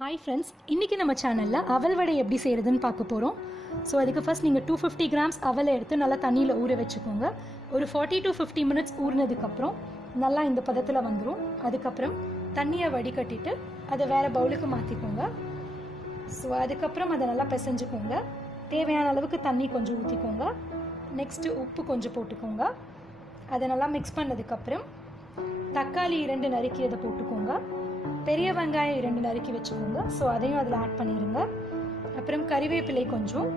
Hi friends, இன்றைக்கி நம்ம சேனலில் அவல் வடை எப்படி செய்கிறதுன்னு பார்க்க போகிறோம். ஸோ அதுக்கு ஃபர்ஸ்ட் நீங்கள் 250 கிராம்ஸ் அவலை எடுத்து நல்லா தண்ணியில் ஊற வச்சுக்கோங்க. ஒரு 40 to 50 மினிட்ஸ் ஊறினதுக்கப்புறம் நல்லா இந்த பதத்தில் வந்துடும். அதுக்கப்புறம் தண்ணியை வடிகட்டிட்டு அதை வேறு பவுலுக்கு மாற்றிக்கோங்க. ஸோ அதுக்கப்புறம் அதை நல்லா பிசைஞ்சுக்கோங்க. தேவையான அளவுக்கு தண்ணி கொஞ்சம் ஊற்றிக்கோங்க. நெக்ஸ்ட்டு உப்பு கொஞ்சம் போட்டுக்கோங்க. அதை நல்லா மிக்ஸ் பண்ணதுக்கப்புறம் தக்காளி 2 நறுக்கி அதை போட்டுக்கோங்க. பெரிய வெங்காயம் 2 நறுக்கி வச்சுக்கோங்க. ஸோ அதையும் அதில் ஆட் பண்ணிடுங்க. அப்புறம் கறிவேப்பிலை கொஞ்சம்,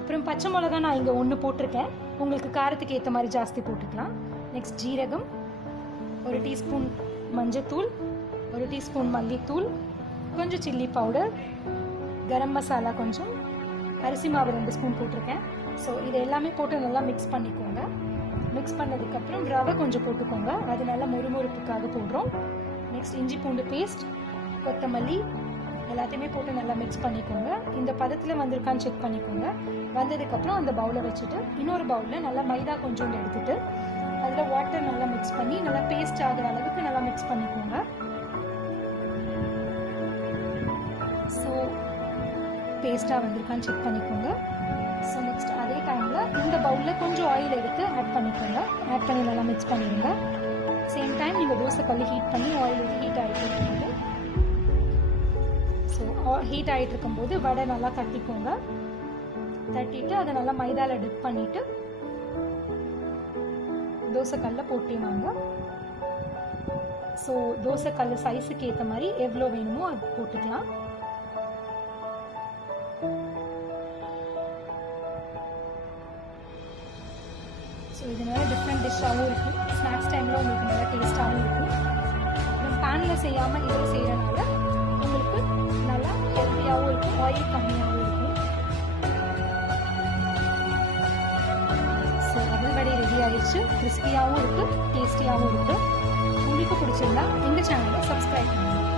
அப்புறம் பச்சை மிளகா நான் இங்கே 1 போட்டிருக்கேன். உங்களுக்கு காரத்துக்கு ஏற்ற மாதிரி ஜாஸ்தி போட்டுக்கலாம். நெக்ஸ்ட் ஜீரகம், 1 டீஸ்பூன் மஞ்சத்தூள், 1 டீஸ்பூன் மல்லித்தூள், கொஞ்சம் சில்லி பவுடர், கரம் மசாலா கொஞ்சம், அரிசி மாவு 2 ஸ்பூன் போட்டிருக்கேன். ஸோ இது எல்லாமே போட்டு நல்லா மிக்ஸ் பண்ணிக்கோங்க. மிக்ஸ் பண்ணதுக்கப்புறம் ரவை கொஞ்சம் போட்டுக்கோங்க. அது நல்லா முறுமுறுப்புக்காக போடுறோம். நெக்ஸ்ட் இஞ்சி பூண்டு பேஸ்ட், கொத்தமல்லி எல்லாத்தையுமே போட்டு நல்லா மிக்ஸ் பண்ணிக்கோங்க. இந்த பதத்தில் வந்திருக்கான்னு செக் பண்ணிக்கோங்க. வந்ததுக்கப்புறம் அந்த பவுலை வச்சுட்டு இன்னொரு பவுலில் நல்லா மைதா கொஞ்சோண்டு எடுத்துட்டு அதில் வாட்டர் நல்லா மிக்ஸ் பண்ணி நல்லா பேஸ்ட் ஆகிற அளவுக்கு நல்லா மிக்ஸ் பண்ணிக்கோங்க. ஸோ பேஸ்ட்டாக வந்திருக்கான்னு செக் பண்ணிக்கோங்க. ஸோ நெக்ஸ்ட் அதே டைமில் இந்த பவுலில் கொஞ்சம் ஆயில் எடுத்து ஆட் பண்ணிக்கோங்க. ஆட் பண்ணி நல்லா மிக்ஸ் பண்ணிடுங்க. சேம் டைம் நீங்கள் தோசை கல் ஹீட் பண்ணி ஆயில் ஹீட் ஆகிட்டு இருக்கும்போது ஹீட் ஆகிட்டு இருக்கும்போது வடை நல்லா தட்டிக்கோங்க. தட்டிட்டு அதை நல்லா மைதாவில் டிப் பண்ணிவிட்டு தோசைக்கல்ல போட்டினாங்க. ஸோ தோசைக்கல் சைஸுக்கு ஏற்ற மாதிரி எவ்வளோ வேணுமோ அது போட்டுக்கலாம். ஸோ இதனால டிஃப்ரெண்ட் டிஷ்ஷாகவும் இருக்கும். ஸ்நாக்ஸ் டைமில் உங்களுக்கு நல்லா டேஸ்ட்டாகவும் இருக்கும். அப்புறம் பேனில் செய்யாமல் இதில் செய்கிறனால உங்களுக்கு நல்லா ஹெல்த்தியாகவும் இருக்கும், ஆயில் கம்மியாகவும் இருக்கும். ஸோ அவல் வடை ரெடி ஆயிடுச்சு. கிறிஸ்பியாகவும் இருக்குது, டேஸ்டியாகவும் இருக்குது. உங்களுக்கு பிடிச்சிருந்தா எங்கள் சேனலை சப்ஸ்கிரைப் பண்ணுங்கள்.